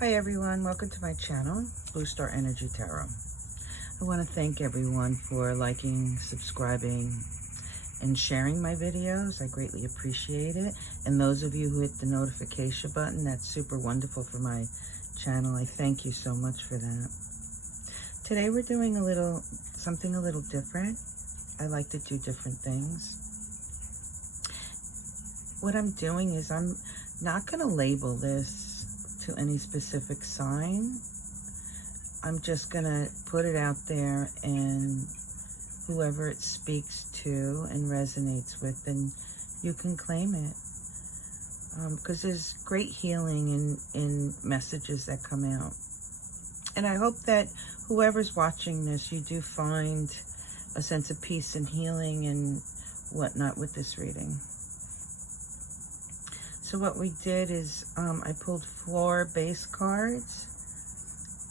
Hi everyone, welcome to my channel, Blue Star Energy Tarot. I want to thank everyone for liking, subscribing, and sharing my videos. I greatly appreciate it. And those of you who hit the notification button, that's super wonderful for my channel. I thank you so much for that. Today we're doing something a little different. I like to do different things. What I'm doing is I'm not going to label this to any specific sign. I'm just gonna put it out there, and whoever it speaks to and resonates with, then you can claim it. Because there's great healing in messages that come out. And I hope that whoever's watching this, you do find a sense of peace and healing and whatnot with this reading. So what we did is I pulled 4 base cards,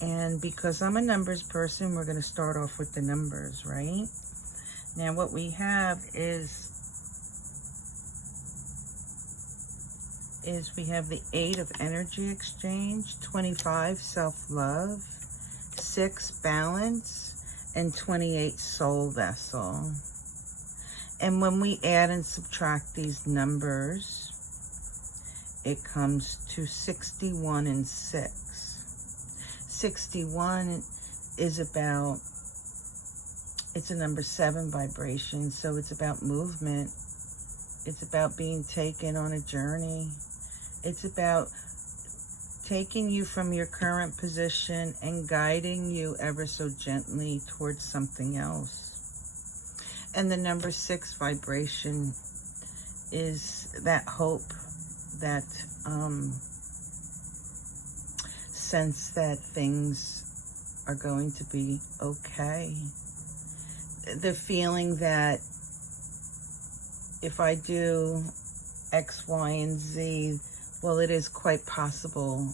and because I'm a numbers person, we're going to start off with the numbers, right? Now what we have is we have the 8 of energy exchange, 25 self-love, 6 balance, and 28 soul vessel. And when we add and subtract these numbers, it comes to 61 and 6. 61 is about, it's a number 7 vibration, so it's about movement. It's about being taken on a journey. It's about taking you from your current position and guiding you ever so gently towards something else. And the number 6 vibration is that hope, that sense that things are going to be okay. The feeling that if I do X, Y, and Z, well, it is quite possible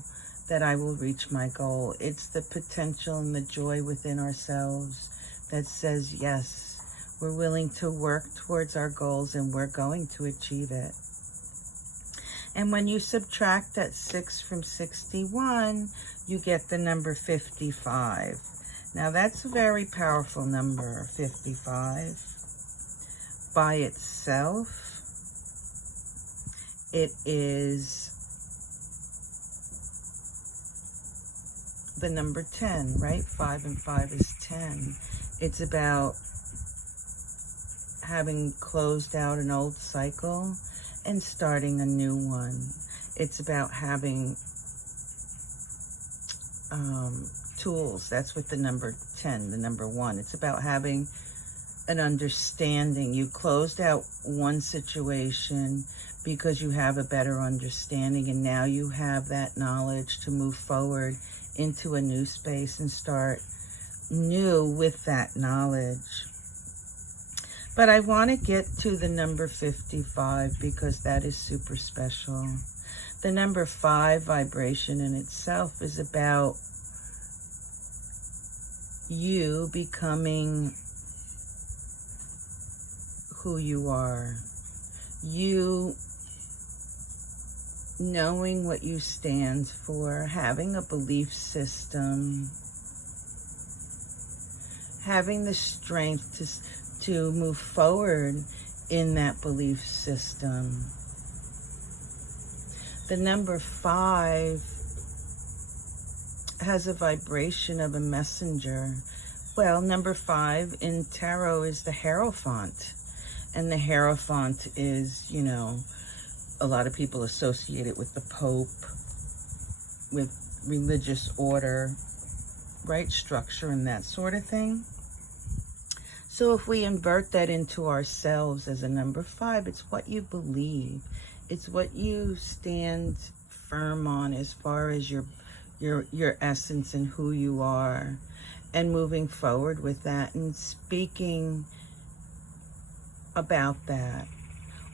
that I will reach my goal. It's the potential and the joy within ourselves that says, yes, we're willing to work towards our goals and we're going to achieve it. And when you subtract that 6 from 61, you get the number 55. Now that's a very powerful number, 55. By itself, it is the number 10, right? 5 and 5 is 10. It's about having closed out an old cycle and starting a new one. It's about having tools. That's with the number 10, the number 1. It's about having an understanding. You closed out one situation because you have a better understanding, and now you have that knowledge to move forward into a new space and start new with that knowledge. But I want to get to the number 55 because that is super special. The number 5 vibration in itself is about you becoming who you are. You knowing what you stand for, having a belief system, having the strength to move forward in that belief system. The number 5 has a vibration of a messenger. Well, number 5 in tarot is the Hierophant. And the Hierophant is, you know, a lot of people associate it with the Pope, with religious order, right? Structure and that sort of thing. So if we invert that into ourselves as a number 5, it's what you believe. It's what you stand firm on as far as your essence and who you are, and moving forward with that and speaking about that.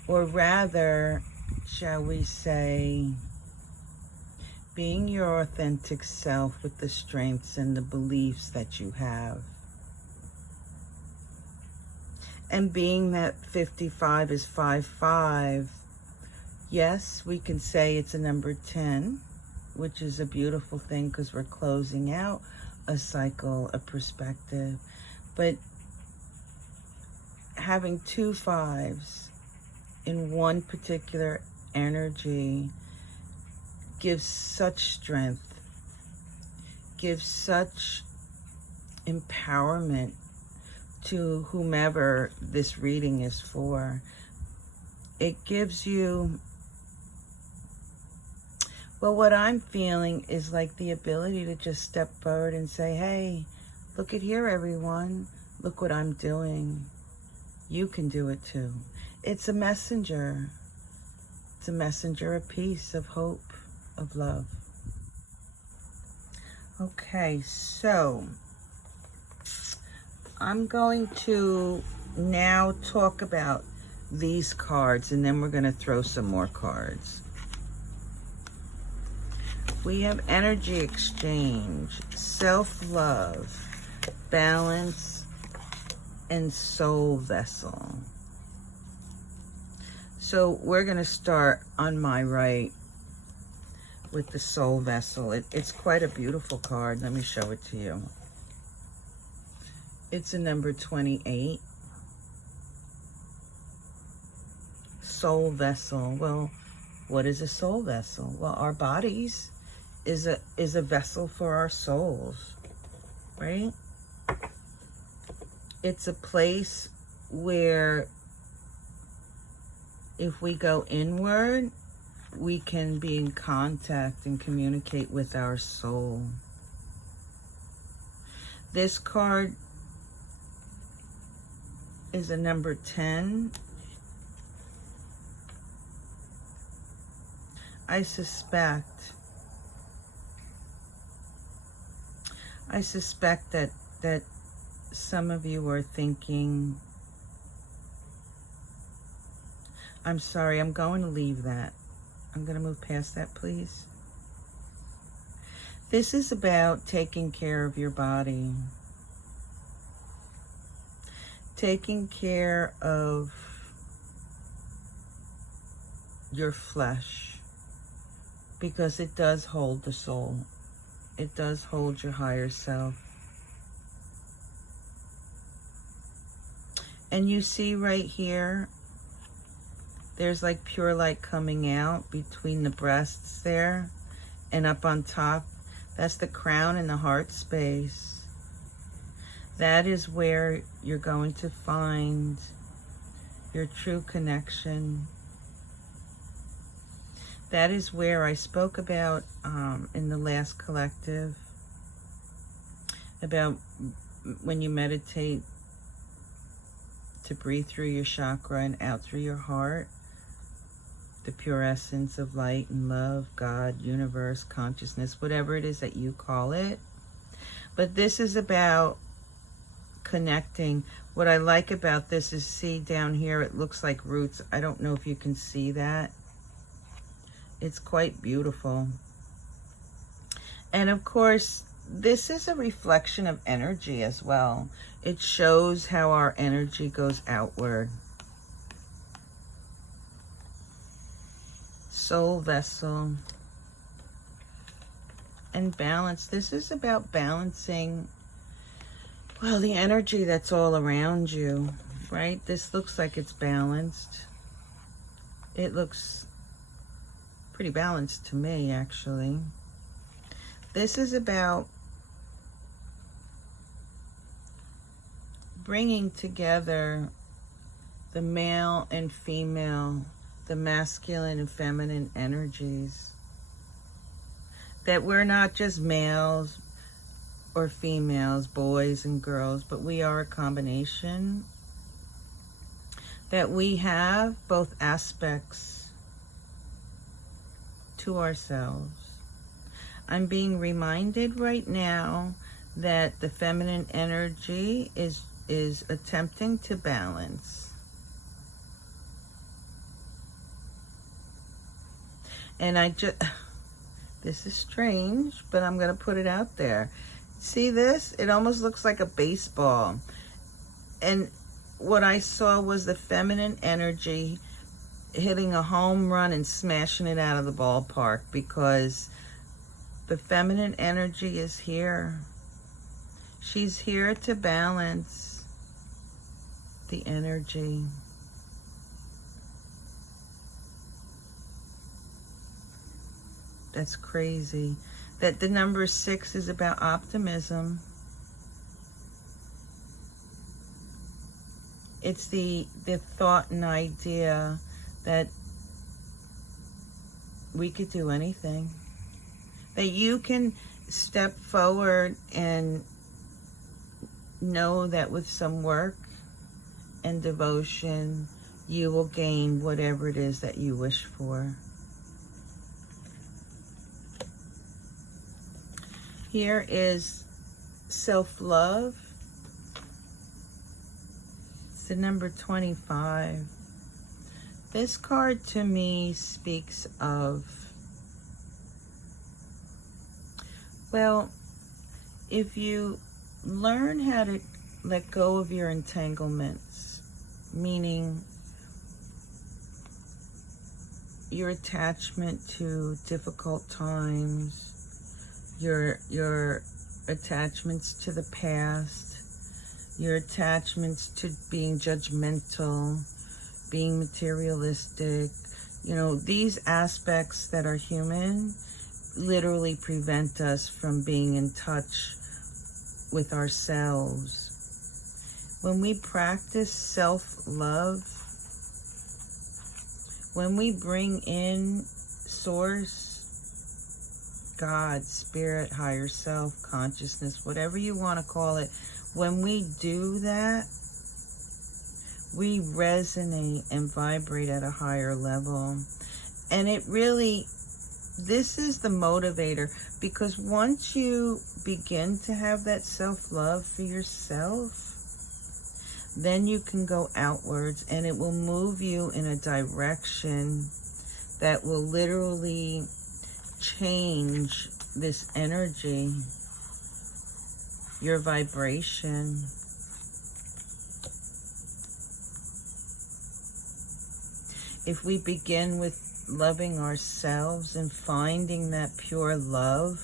Or rather, shall we say, being your authentic self with the strengths and the beliefs that you have. And being that 55 is 5-5, yes, we can say it's a number 10. which is a beautiful thing because we're closing out a cycle, a perspective. But having 2 5s in one particular energy gives such strength, gives such empowerment to whomever this reading is for. It gives you, well, what I'm feeling is like the ability to just step forward and say, hey, look at here, everyone. Look what I'm doing. You can do it too. It's a messenger. It's a messenger of peace, of hope, of love. Okay, so I'm going to now talk about these cards, and then we're going to throw some more cards. We have energy exchange, self-love, balance, and soul vessel. So we're going to start on my right with the soul vessel. It's quite a beautiful card. Let me show it to you. It's a number 28. Soul vessel. Well, what is a soul vessel? Well, our bodies is a vessel for our souls, right? It's a place where if we go inward, we can be in contact and communicate with our soul. This card is a number 10. I suspect that some of you are thinking, I'm sorry, I'm going to leave that. I'm going to move past that, please. This is about taking care of your body. Taking care of your flesh. Because it does hold the soul. It does hold your higher self. And you see right here, there's like pure light coming out between the breasts there and up on top. That's the crown and the heart space. That is where you're going to find your true connection. That is where I spoke about in the last collective, about when you meditate to breathe through your chakra and out through your heart, the pure essence of light and love, God, universe, consciousness, whatever it is that you call it. But this is about connecting. What I like about this is, see down here, it looks like roots. I don't know if you can see that. It's quite beautiful. And of course, this is a reflection of energy as well. It shows how our energy goes outward. Soul vessel and balance. This is about balancing, well, the energy that's all around you, right? This looks like it's balanced. It looks pretty balanced to me, actually. This is about bringing together the male and female, the masculine and feminine energies. That we're not just males or females, boys and girls, but we are a combination. That we have both aspects to ourselves. I'm being reminded right now that the feminine energy is attempting to balance. And this is strange, but I'm going to put it out there. See this? It almost looks like a baseball. And what I saw was the feminine energy hitting a home run and smashing it out of the ballpark, because The feminine energy is here. She's here to balance the energy. That's crazy. That the number 6 is about optimism. It's the thought and idea that we could do anything. That you can step forward and know that with some work and devotion, you will gain whatever it is that you wish for. Here is self-love. It's the number 25. This card to me speaks of, well, if you learn how to let go of your entanglements, meaning your attachment to difficult times, your attachments to the past, your attachments to being judgmental, being materialistic, you know, these aspects that are human literally prevent us from being in touch with ourselves. When we practice self-love, when we bring in Source, God, Spirit, Higher Self, Consciousness, whatever you want to call it, when we do that, we resonate and vibrate at a higher level. And it really, this is the motivator, because once you begin to have that self-love for yourself, then you can go outwards and it will move you in a direction that will literally change this energy, your vibration. If we begin with loving ourselves and finding that pure love,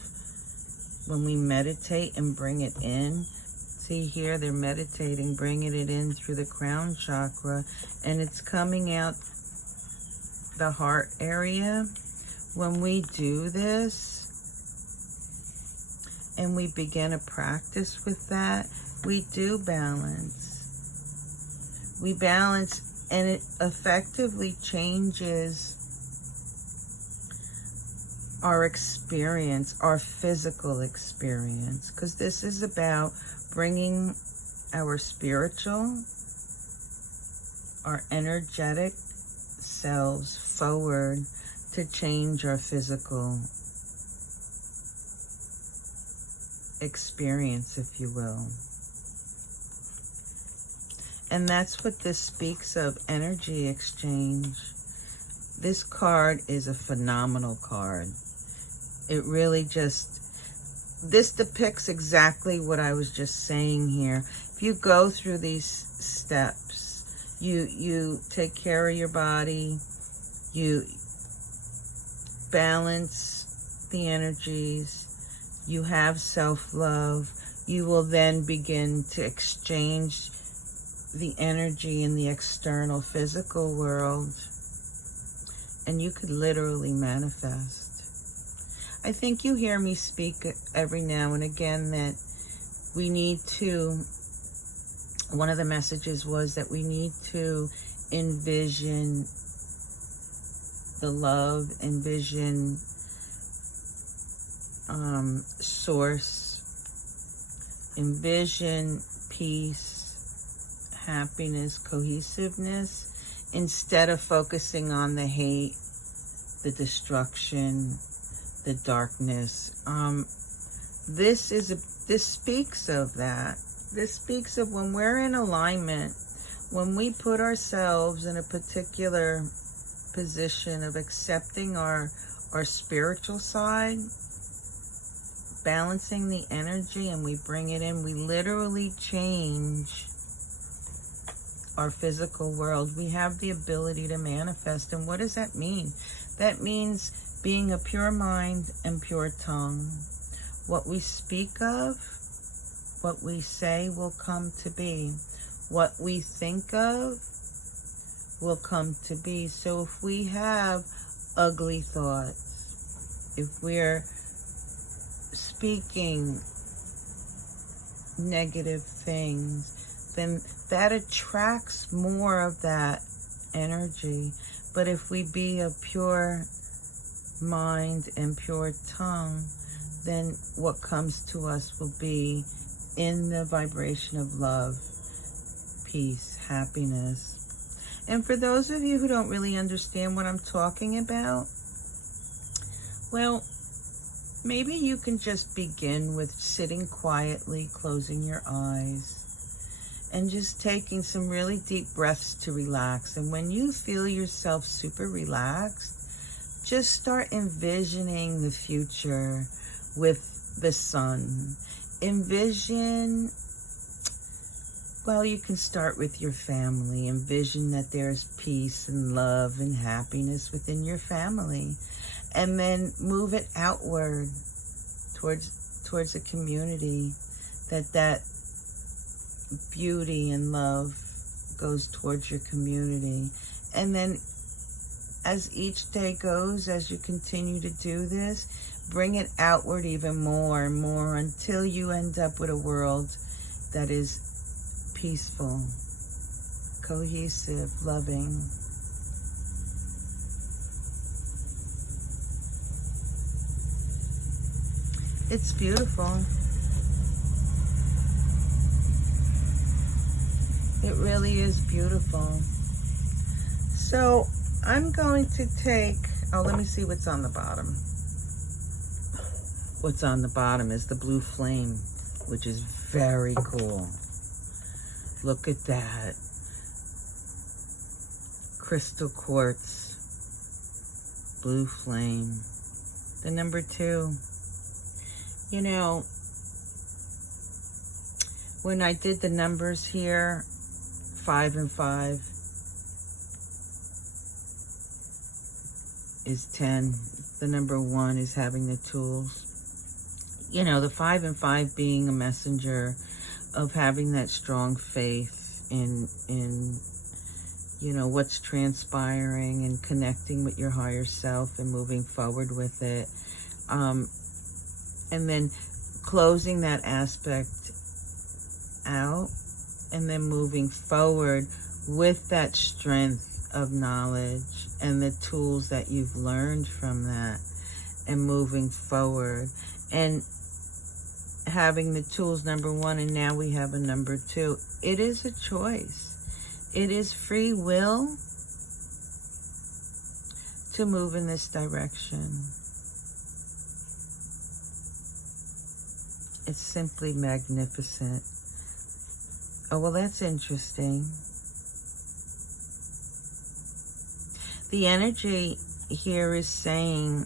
when we meditate and bring it in, see here they're meditating, bringing it in through the crown chakra, and it's coming out the heart area. When we do this and we begin a practice with that, we do balance. We balance, and it effectively changes our experience, our physical experience, because this is about bringing our spiritual, our energetic selves forward to change our physical experience, if you will. And that's what this speaks of, energy exchange. This card is a phenomenal card. It really just, this depicts exactly what I was just saying here. If you go through these steps, you take care of your body, you balance the energies, you have self-love, you will then begin to exchange the energy in the external physical world, and you could literally manifest. I think you hear me speak every now and again that we need to, one of the messages was that we need to envision the love, envision Source, envision peace, happiness, cohesiveness, instead of focusing on the hate, the destruction, the darkness. This speaks of that. This speaks of when we're in alignment, when we put ourselves in a particular position of accepting our spiritual side, balancing the energy, and we bring it in, we literally change our physical world. We have the ability to manifest. And what does that mean? That means being a pure mind and pure tongue. What we speak of, what we say will come to be. What we think of will come to be. So if we have ugly thoughts, if we're speaking negative things, then that attracts more of that energy. But if we be a pure mind and pure tongue, then what comes to us will be in the vibration of love, peace, happiness. And for those of you who don't really understand what I'm talking about, well, maybe you can just begin with sitting quietly, closing your eyes, and just taking some really deep breaths to relax. And when you feel yourself super relaxed, just start envisioning the future with the sun. Envision, well, you can start with your family. Envision that there's peace and love and happiness within your family. And then move it outward towards a community, that beauty and love goes towards your community. And then as each day goes, as you continue to do this, bring it outward even more and more until you end up with a world that is peaceful, cohesive, loving. It's beautiful. It really is beautiful. So I'm going to take, let me see what's on the bottom. What's on the bottom is the blue flame, which is very cool. Look at that. Crystal quartz, blue flame. The number 2. You know, when I did the numbers here, 5 and 5 is 10. The number 1 is having the tools. You know, the 5 and 5 being a messenger of having that strong faith in you know, what's transpiring and connecting with your higher self and moving forward with it. And then closing that aspect out and then moving forward with that strength of knowledge and the tools that you've learned from that, and moving forward and having the tools, number 1, and now we have a number 2. It is a choice. It is free will to move in this direction. It's simply magnificent. Oh, well, that's interesting. The energy here is saying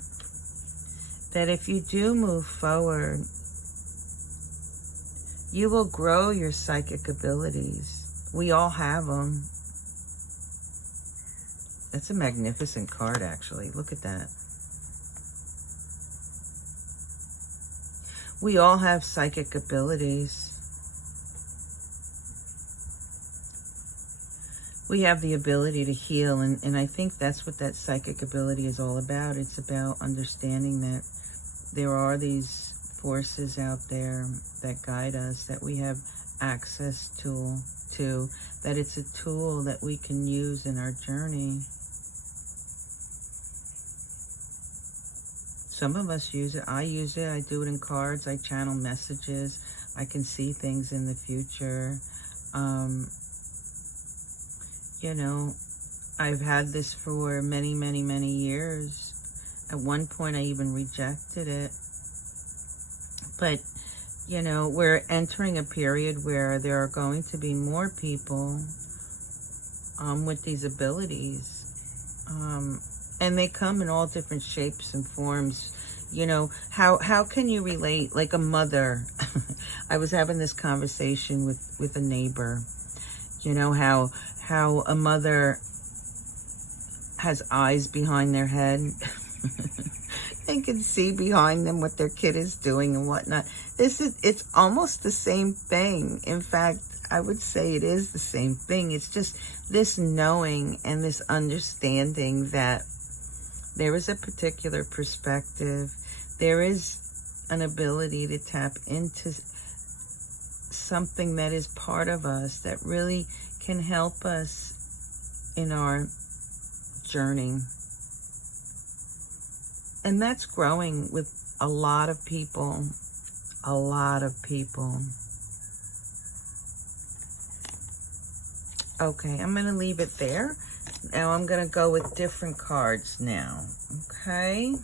that if you do move forward, you will grow your psychic abilities. We all have them. That's a magnificent card, actually. Look at that. We all have psychic abilities. We have the ability to heal, and I think that's what that psychic ability is all about. It's about understanding that there are these forces out there that guide us, that we have access to, that it's a tool that we can use in our journey. Some of us use it. I use it. I do it in cards. I channel messages. I can see things in the future. You know, I've had this for many, many, many years. At one point, I even rejected it. But, you know, we're entering a period where there are going to be more people with these abilities. And they come in all different shapes and forms. You know, how can you relate, like a mother? I was having this conversation with a neighbor. You know, how a mother has eyes behind their head. They can see behind them what their kid is doing and whatnot. It's almost the same thing. In fact, I would say it is the same thing. It's just this knowing and this understanding that there is a particular perspective. There is an ability to tap into something that is part of us that really can help us in our journey. And that's growing with a lot of people. A lot of people. Okay, I'm going to leave it there. Now I'm going to go with different cards now. Okay.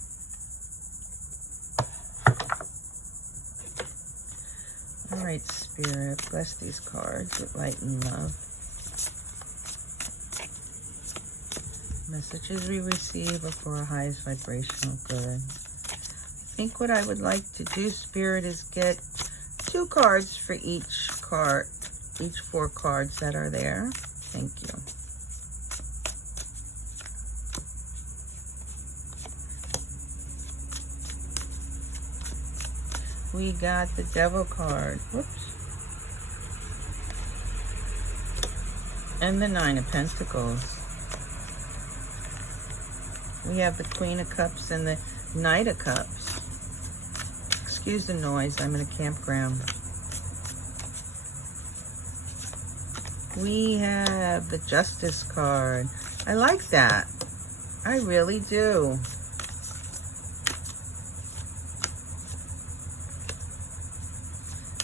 All right, Spirit, bless these cards with light and love. Messages we receive are for our highest vibrational good. I think what I would like to do, Spirit, is get 2 cards for each card, each 4 cards that are there. Thank you. We got the Devil card. Whoops. And the 9 of Pentacles. We have the Queen of Cups and the Knight of Cups. Excuse the noise, I'm in a campground. We have the Justice card. I like that. I really do.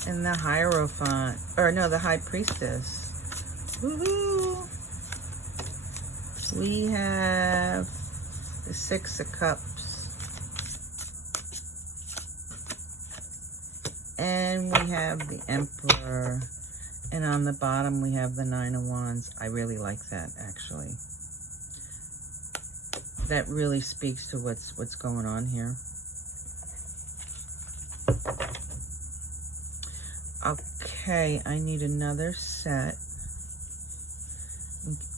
And the Hierophant, or no, the High Priestess. Woohoo! We have the 6 of Cups. And we have the Emperor. And on the bottom, we have the 9 of Wands. I really like that, actually. That really speaks to what's going on here. Okay, I need another set.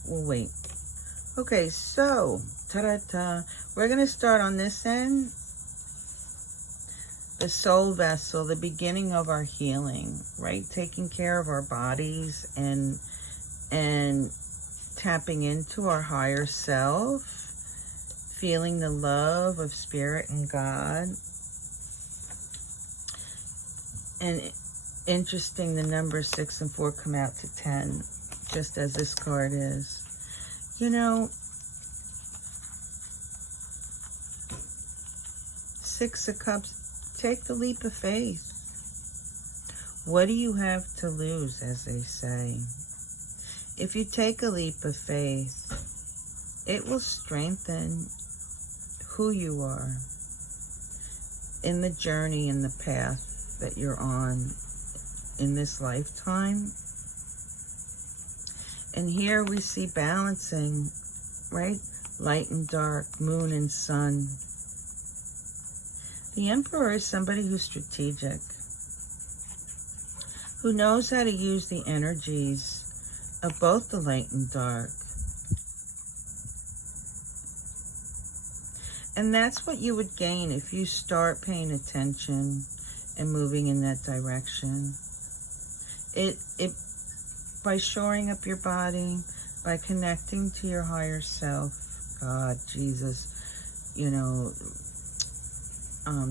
We'll wait. Okay, so, ta-da-ta. We're going to start on this end. The soul vessel, the beginning of our healing, right? Taking care of our bodies and tapping into our higher self, feeling the love of Spirit and God. And interesting, the numbers 6 and 4 come out to 10, just as this card is. You know, 6 of Cups, take the leap of faith. What do you have to lose, as they say? If you take a leap of faith, it will strengthen who you are in the journey, in the path that you're on in this lifetime. And here we see balancing, right? Light and dark, moon and sun. The Emperor is somebody who's strategic, who knows how to use the energies of both the light and dark. And that's what you would gain if you start paying attention and moving in that direction. It by shoring up your body, by connecting to your higher self, God, Jesus, you know,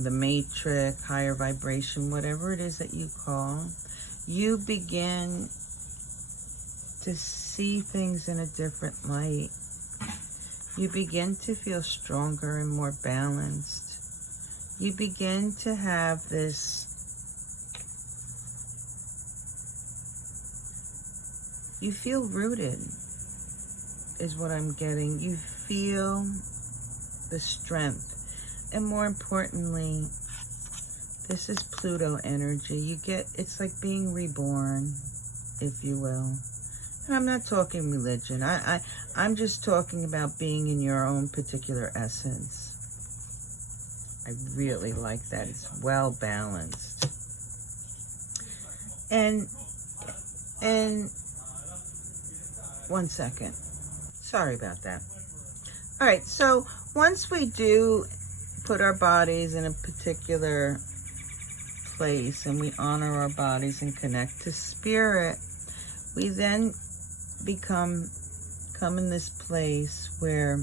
the matrix, higher vibration, whatever it is that you call, you begin to see things in a different light. You begin to feel stronger and more balanced. You begin to have this, you feel rooted, is what I'm getting. You feel the strength. And more importantly, this is Pluto energy. You get, it's like being reborn, if you will. And I'm not talking religion. I'm just talking about being in your own particular essence. I really like that. It's well balanced. And 1 second. Sorry about that. All right, so once we do put our bodies in a particular place and we honor our bodies and connect to spirit, we then come in this place where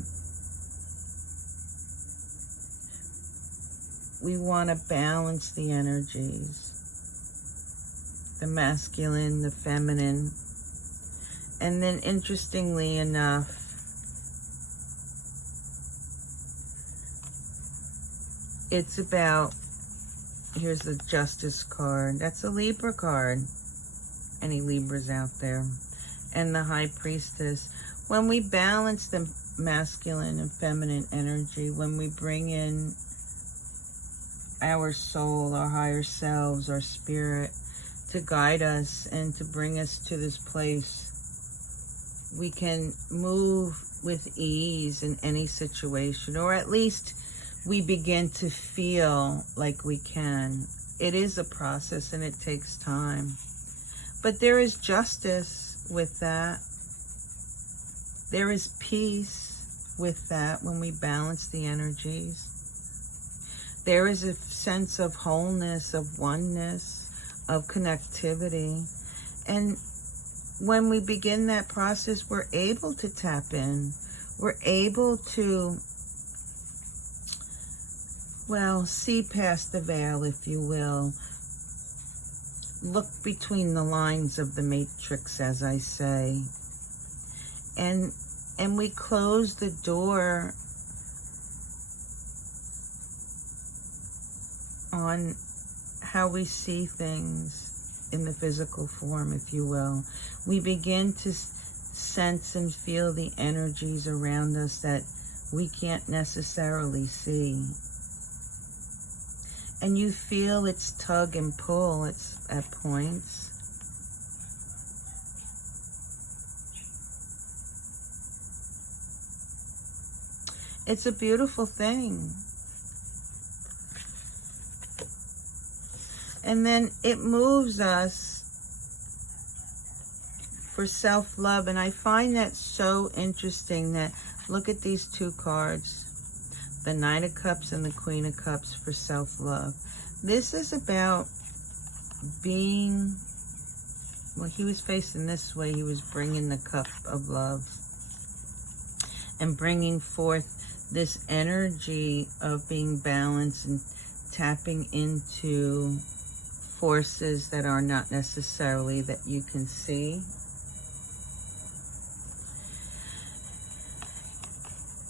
we want to balance the energies, the masculine, the feminine. And then interestingly enough, it's about, here's the Justice card. That's a Libra card. Any Libras out there? And the High Priestess. When we balance the masculine and feminine energy, when we bring in our soul, our higher selves, our spirit, to guide us and to bring us to this place, we can move with ease in any situation, or at least we begin to feel like we can. It is a process and it takes time. But there is justice with that. There is peace with that when we balance the energies. There is a sense of wholeness, of oneness, of connectivity. And when we begin that process, we're able to tap in. We're able to, well, see past the veil, if you will. Look between the lines of the matrix, as I say. And we close the door on how we see things in the physical form, if you will. We begin to sense and feel the energies around us that we can't necessarily see. And you feel its tug and pull at points. It's a beautiful thing. And then it moves us for self-love. And I find that so interesting that, look at these two cards. The Knight of Cups and the Queen of Cups for self-love. This is about being, well, he was facing this way. He was bringing the cup of love and bringing forth this energy of being balanced and tapping into forces that are not necessarily that you can see.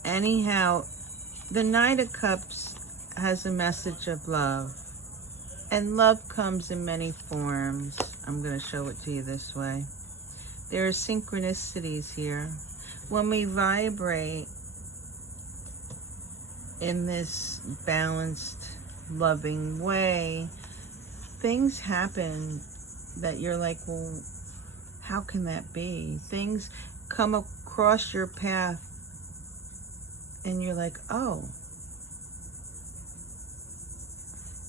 Anyhow, the Knight of Cups has a message of love. And love comes in many forms. I'm going to show it to you this way. There are synchronicities here. When we vibrate in this balanced, loving way, things happen that you're like, well, how can that be? Things come across your path and you're like, oh.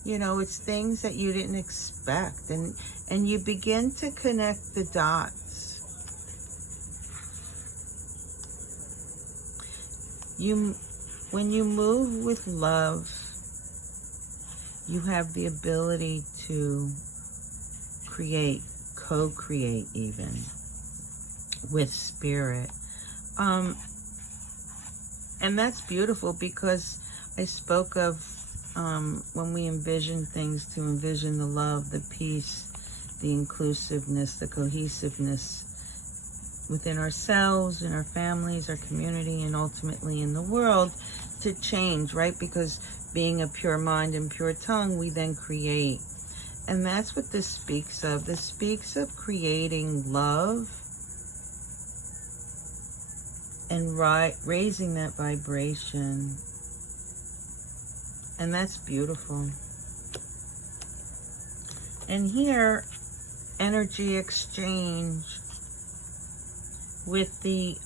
You know, it's things that you didn't expect. And you begin to connect the dots. When you move with love, you have the ability to create, co-create even, with spirit. And that's beautiful because I spoke of when we envision things, to envision the love, the peace, the inclusiveness, the cohesiveness within ourselves, in our families, our community, and ultimately in the world, to change, right? Because being a pure mind and pure tongue, we then create. And that's what this speaks of. This speaks of creating love and raising that vibration. And that's beautiful. And here, energy exchange with the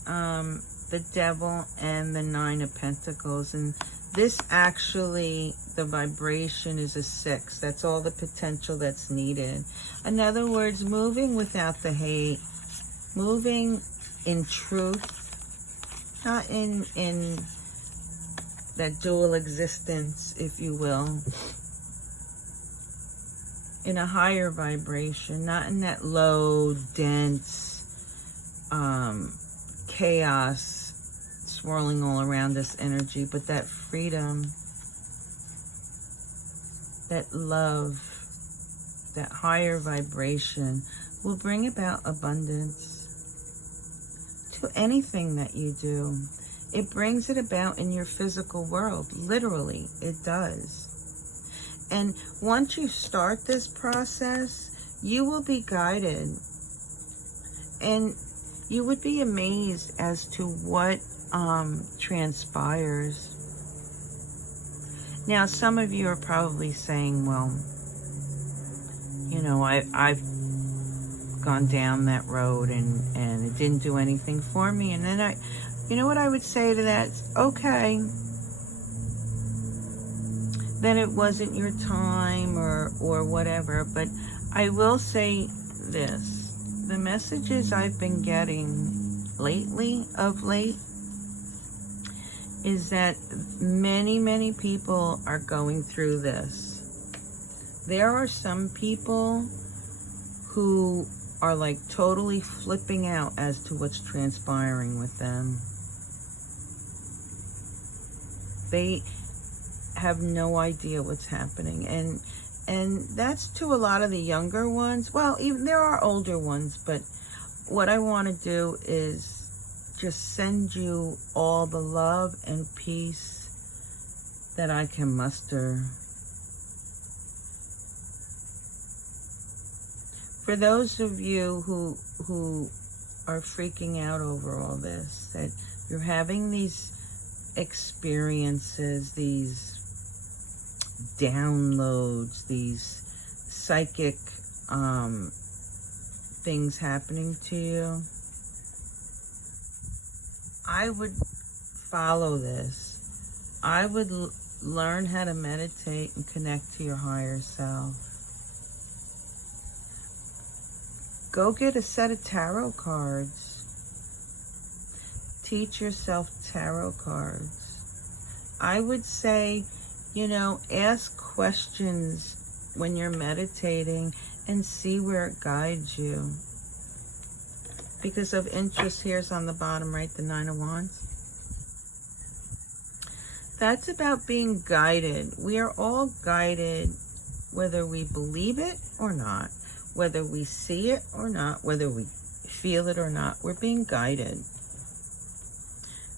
Devil and the Nine of Pentacles. And this actually, the vibration is a 6. That's all the potential that's needed. In other words, moving without the hate, moving in truth, not in that dual existence, if you will, in a higher vibration, not in that low, dense chaos swirling all around us energy, but that freedom, that love, that higher vibration will bring about abundance to anything that you do. It brings it about in your physical world. Literally, it does. And once you start this process, you will be guided. And you would be amazed as to what transpires. Now, some of you are probably saying, well, you know, I've gone down that road and it didn't do anything for me. And then you know what I would say to that? Okay, then it wasn't your time or whatever. But I will say this. The messages I've been getting of late, is that many people are going through this. There are some people who are like totally flipping out as to what's transpiring with them. They have no idea what's happening. And that's to a lot of the younger ones. Well, even there are older ones, but what I want to do is just send you all the love and peace that I can muster. For those of you who are freaking out over all this, that you're having these experiences, these downloads, these psychic things happening to you, I would follow this. I would learn how to meditate and connect to your higher self. Go get a set of tarot cards. Teach yourself tarot cards. I would say, you know, ask questions when you're meditating and see where it guides you. Because of interest, here's on the bottom, right, the 9 of Wands. That's about being guided. We are all guided, whether we believe it or not, whether we see it or not, whether we feel it or not. We're being guided.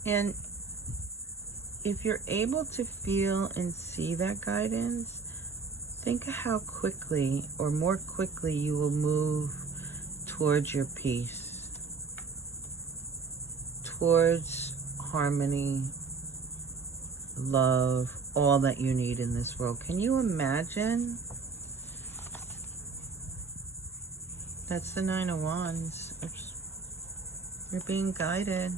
And if you're able to feel and see that guidance, think of how quickly or more quickly you will move towards your peace, towards harmony, love, all that you need in this world. Can you imagine? That's the 9 of Wands. Oops. You're being guided.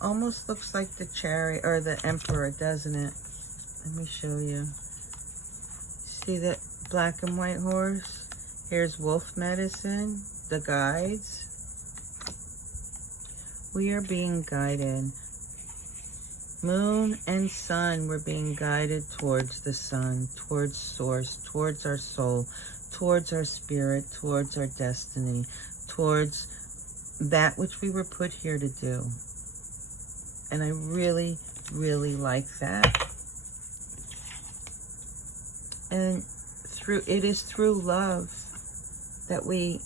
Almost looks like the Chariot or the Emperor, doesn't it? Let me show you. See that black and white horse? Here's wolf medicine, the guides. We are being guided. Moon and sun, we're being guided towards the sun, towards source, towards our soul, towards our spirit, towards our destiny, towards that which we were put here to do. And I really like that. And it is through love that we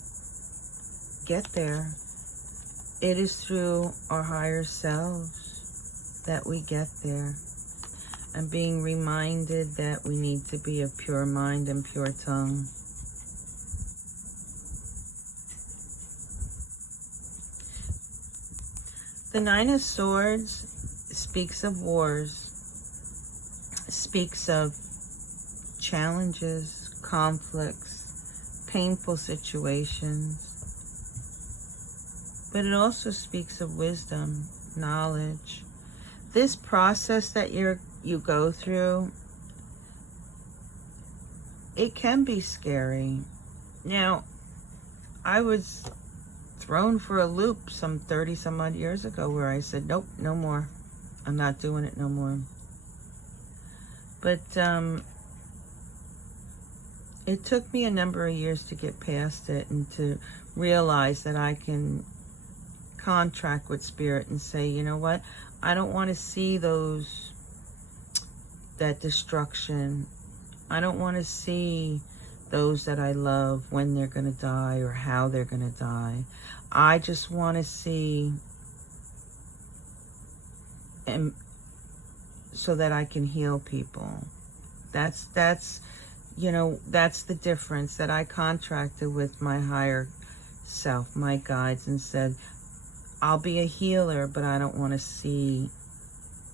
get there. It is through our higher selves that we get there. I'm being reminded that we need to be of pure mind and pure tongue. The 9 of Swords speaks of wars, speaks of challenges, conflicts, painful situations. But it also speaks of wisdom, knowledge. This process that you go through, it can be scary. Now, I was thrown for a loop some 30 some odd years ago where I said, nope, no more. I'm not doing it no more. But it took me a number of years to get past it and to realize that I can contract with Spirit and say, you know what? I don't want to see that destruction. I don't want to see those that I love when they're going to die or how they're going to die. I just want to see, and so that I can heal people. That's you know, that's the difference, that I contracted with my higher self, my guides, and said, I'll be a healer, but I don't want to see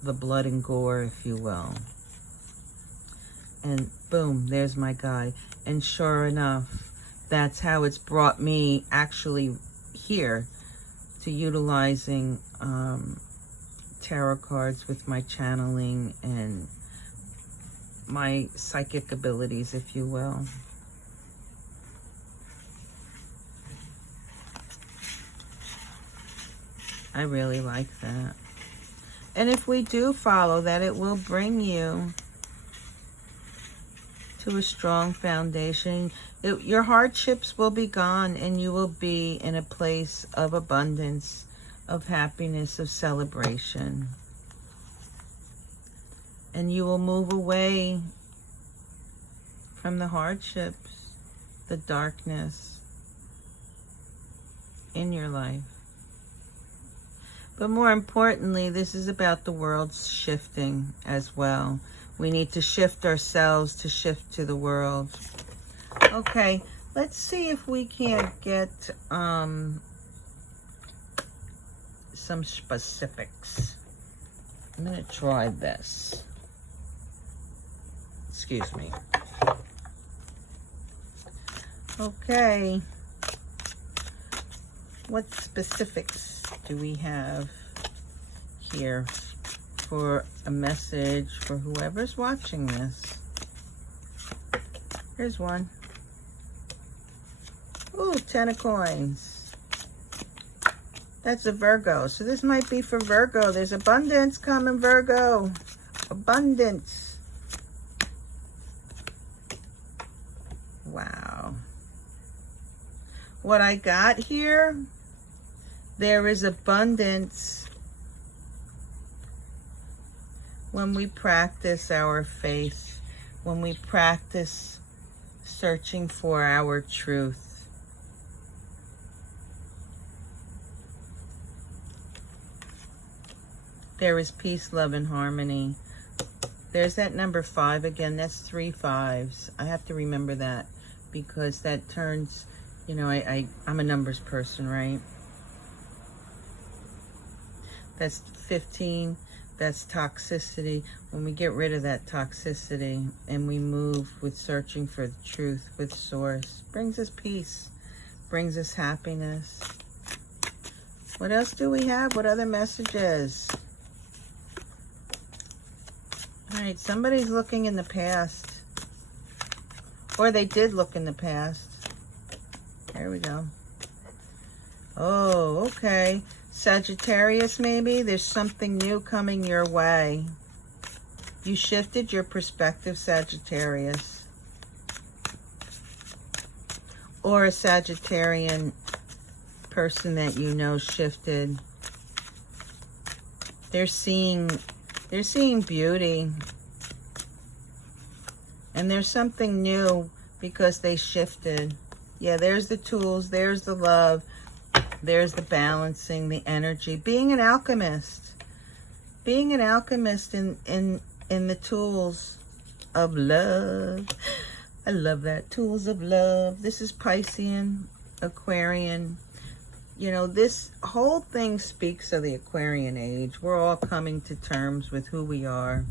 the blood and gore, if you will. And boom, there's my guide. And sure enough, that's how it's brought me actually here to utilizing tarot cards with my channeling and my psychic abilities, if you will. I really like that. And if we do follow that, it will bring you to a strong foundation. Your hardships will be gone, and you will be in a place of abundance, of happiness, of celebration. And you will move away from the hardships, the darkness in your life. But more importantly, this is about the world's shifting as well. We need to shift ourselves to shift to the world. Okay, let's see if we can't get some specifics. I'm going to try this. Excuse me. Okay. What specifics do we have here for a message for whoever's watching this? Here's one. Ooh, 10 of coins. That's a Virgo. So this might be for Virgo. There's abundance coming, Virgo. Abundance. Wow. What I got here, there is abundance when we practice our faith, when we practice searching for our truth. There is peace, love, and harmony. There's that number 5 again. That's 3 5s. I have to remember that because that turns, you know, I'm a numbers person, right? That's 15. That's toxicity. When we get rid of that toxicity and we move with searching for the truth with source, brings us peace, brings us happiness. What else do we have? What other messages? All right, somebody's looking in the past. Or they did look in the past. There we go. Oh, okay. Sagittarius, maybe. There's something new coming your way. You shifted your perspective, Sagittarius. Or a Sagittarian person that you know shifted. They're seeing beauty. And there's something new because they shifted. Yeah, there's the tools, there's the love, there's the balancing, the energy. Being an alchemist. Being an alchemist in the tools of love. I love that. Tools of love. This is Piscean, Aquarian. You know, this whole thing speaks of the Aquarian age. We're all coming to terms with who we are.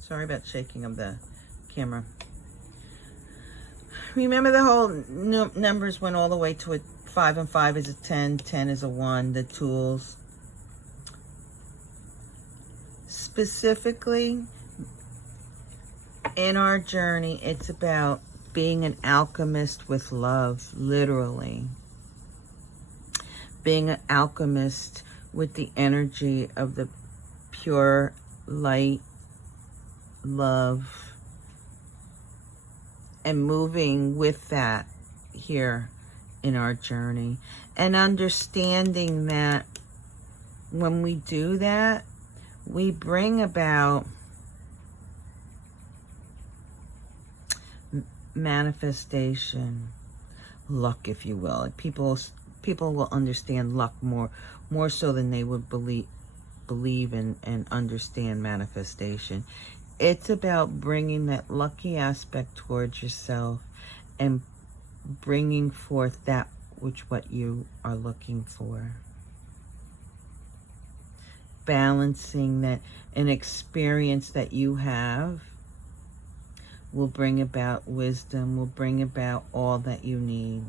Sorry about shaking of the camera. Remember the whole numbers went all the way to a 5 and 5 is a 10, 10 is a 1, the tools. Specifically, in our journey, it's about being an alchemist with love, literally. Being an alchemist with the energy of the pure light, love, and moving with that here in our journey, and understanding that when we do that, we bring about manifestation, luck, if you will. Like people will understand luck more so than they would believe and understand manifestation. It's about bringing that lucky aspect towards yourself and bringing forth that what you are looking for. Balancing that an experience that you have will bring about wisdom, will bring about all that you need.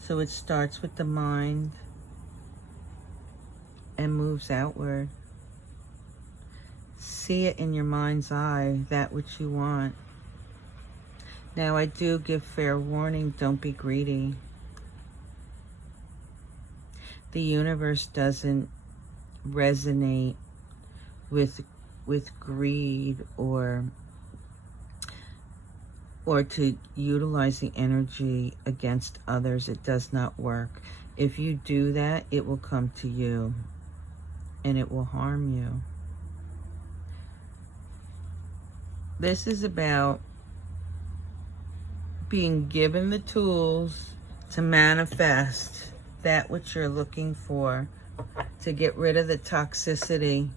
So it starts with the mind and moves outward. See it in your mind's eye, that which you want. Now, I do give fair warning, don't be greedy. The universe doesn't resonate with greed or to utilize the energy against others. It does not work. If you do that, it will come to you and it will harm you. This is about being given the tools to manifest that which you're looking for, to get rid of the toxicity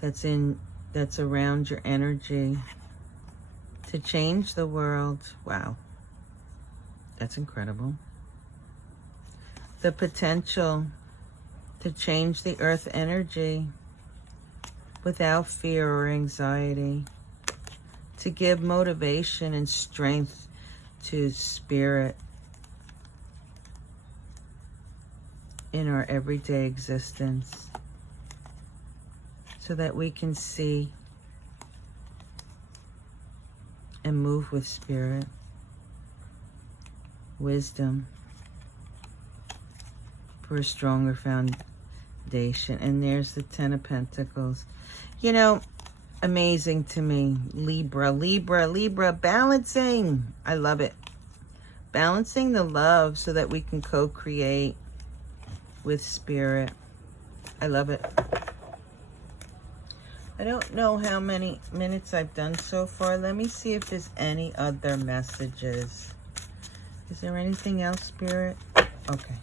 that's around your energy, to change the world. Wow, that's incredible. The potential to change the earth energy without fear or anxiety, to give motivation and strength to spirit in our everyday existence, so that we can see and move with spirit, wisdom for a stronger foundation. And there's the 10 of Pentacles. You know, amazing to me. Libra, balancing. I love it. Balancing the love so that we can co-create with spirit. I love it. I don't know how many minutes I've done so far. Let me see if there's any other messages. Is there anything else, Spirit? Okay.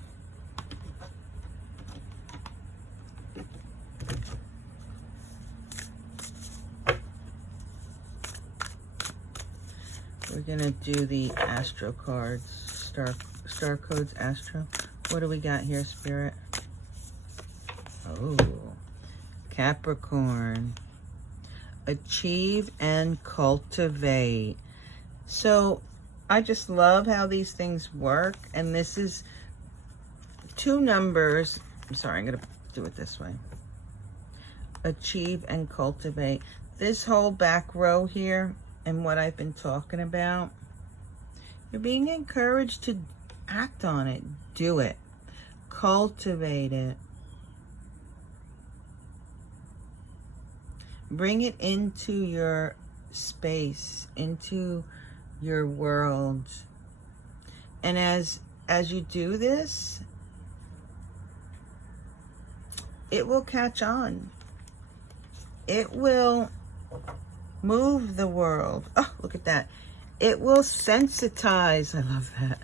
We're going to do the Astro cards. Star codes, Astro. What do we got here, Spirit? Oh, Capricorn. Achieve and cultivate. So I just love how these things work. And this is 2 numbers. I'm sorry, I'm going to do it this way. Achieve and cultivate. This whole back row here and what I've been talking about, you're being encouraged to act on it. Do it. Cultivate it. Bring it into your space, into your world. And as you do this, it will catch on. It will move the world. Oh, look at that. It will sensitize. I love that.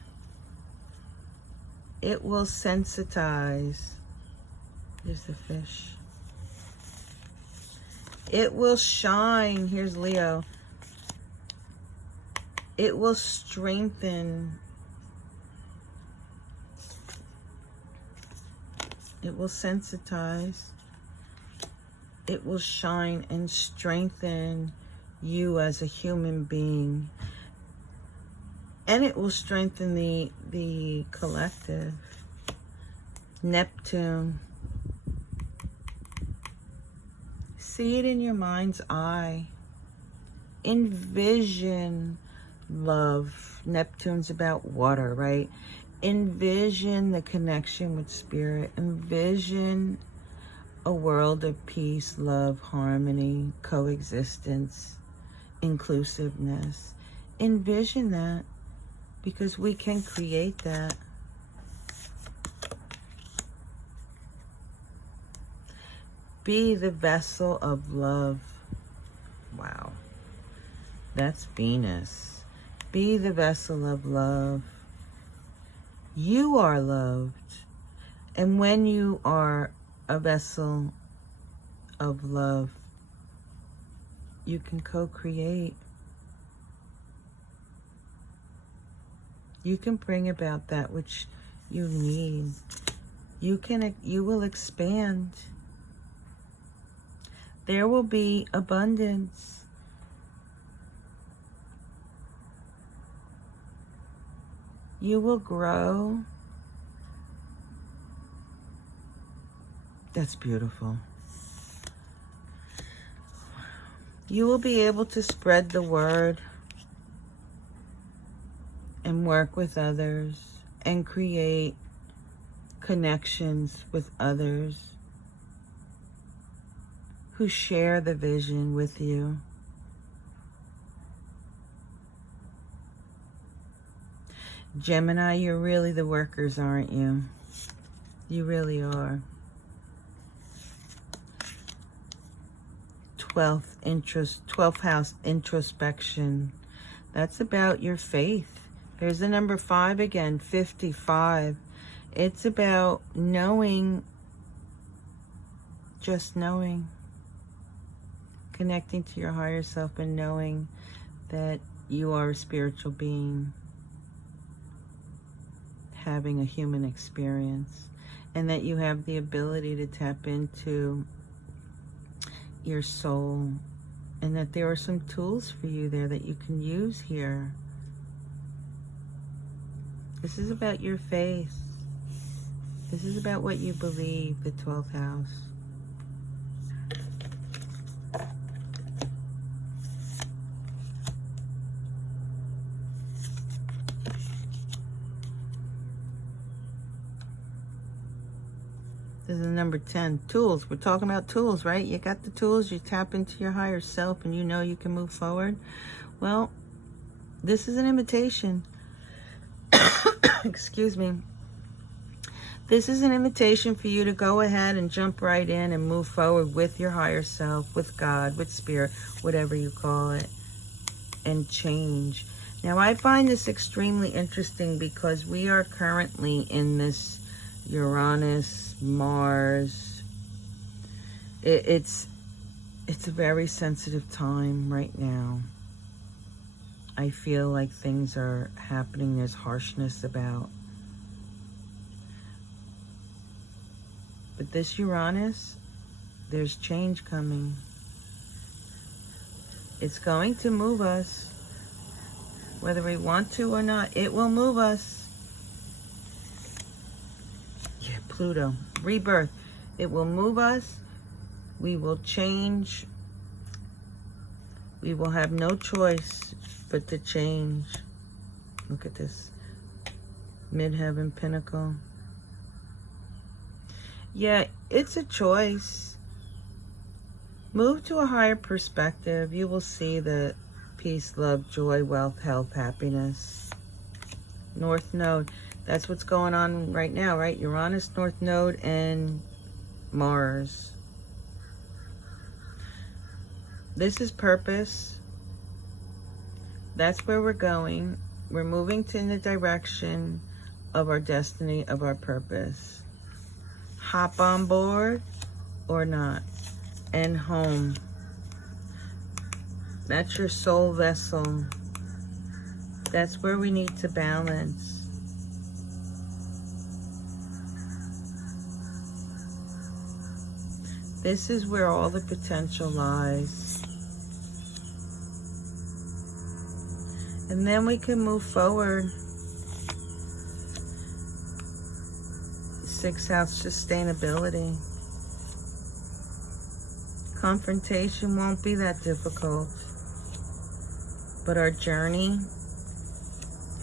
It will sensitize. Here's the fish. It will shine. Here's Leo. It will strengthen. It will sensitize. It will shine and strengthen you as a human being. And it will strengthen the collective. Neptune. See it in your mind's eye. Envision love. Neptune's about water, right? Envision the connection with spirit. Envision a world of peace, love, harmony, coexistence, inclusiveness. envision that, because we can create that. Be the vessel of love. Wow. That's Venus. Be the vessel of love. You are loved. And when you are a vessel of love, you can co-create. You can bring about that which you need. You will expand. There will be abundance. You will grow. That's beautiful. You will be able to spread the word and work with others and create connections with others who share the vision with you. Gemini, you're really the workers, aren't you? You really are. 12th house introspection. That's about your faith. There's the number 5 again, 55. It's about knowing, just knowing. Connecting to your higher self and knowing that you are a spiritual being having a human experience, and that you have the ability to tap into your soul, and that there are some tools for you there that you can use here. This is about your faith. This is about what you believe, the 12th house. This is number 10, tools. We're talking about tools, right? You got the tools, you tap into your higher self, and you know you can move forward. Well, this is an invitation. Excuse me. This is an invitation for you to go ahead and jump right in and move forward with your higher self, with God, with spirit, whatever you call it, and change. Now, I find this extremely interesting because we are currently in this Uranus, Mars. It's a very sensitive time right now. I feel like things are happening. There's harshness about. But this Uranus, there's change coming. It's going to move us. Whether we want to or not, it will move us. Yeah, Pluto, rebirth. It will move us. We will change. We will have no choice but to change. Look at this. Midheaven Pinnacle. Yeah, it's a choice. Move to a higher perspective. You will see the peace, love, joy, wealth, health, happiness. North Node. That's what's going on right now, right? Uranus, North Node, and Mars. This is purpose. That's where we're going. We're moving in the direction of our destiny, of our purpose. Hop on board or not. And home. That's your soul vessel. That's where we need to balance. This is where all the potential lies. And then we can move forward. 6th house sustainability. Confrontation won't be that difficult. But our journey,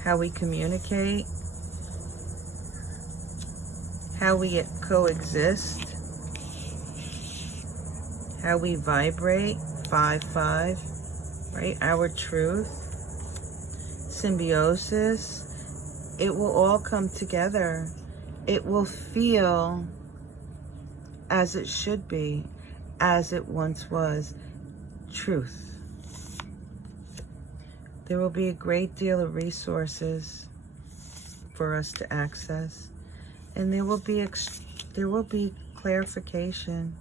how we communicate, how we coexist, how we vibrate, 5-5, right? Our truth. symbiosis, it will all come together. It will feel as it should be, as it once was. Truth. There will be a great deal of resources for us to access, and there will be clarification.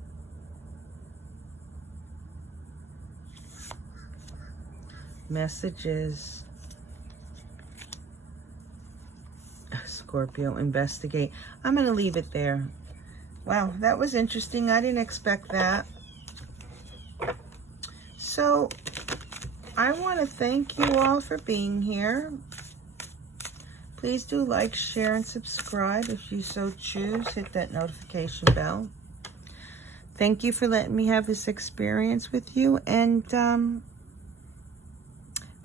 Messages. Scorpio, investigate. I'm going to leave it there. Wow, that was interesting. I didn't expect that. So, I want to thank you all for being here. Please do like, share, and subscribe if you so choose. Hit that notification bell. Thank you for letting me have this experience with you. And I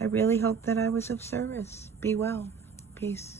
really hope that I was of service. Be well. Peace.